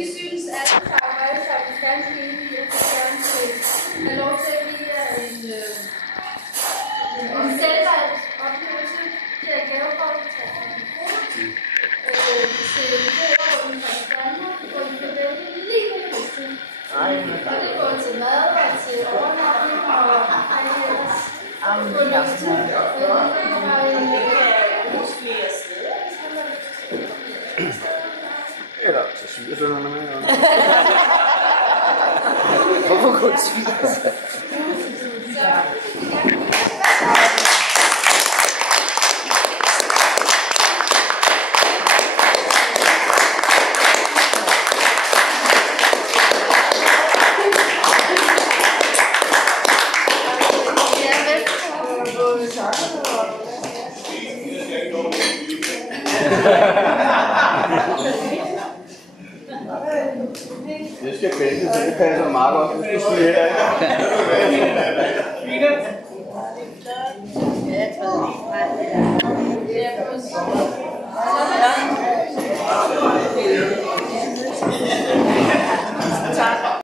vi synes alle sammen, vi gerne vil have lov til at give jer en selvvalgt oplevelse til at gavefolde til gården fra Danmark, hvor I kan vælge lige med det. Og det går til mad og til overnatning og ellers. Eller til svigersønnerne med. Hvorfor kun svigersønnerne? Det skal vente, så det passer meget godt. Du skal smide her, ikke? Ja,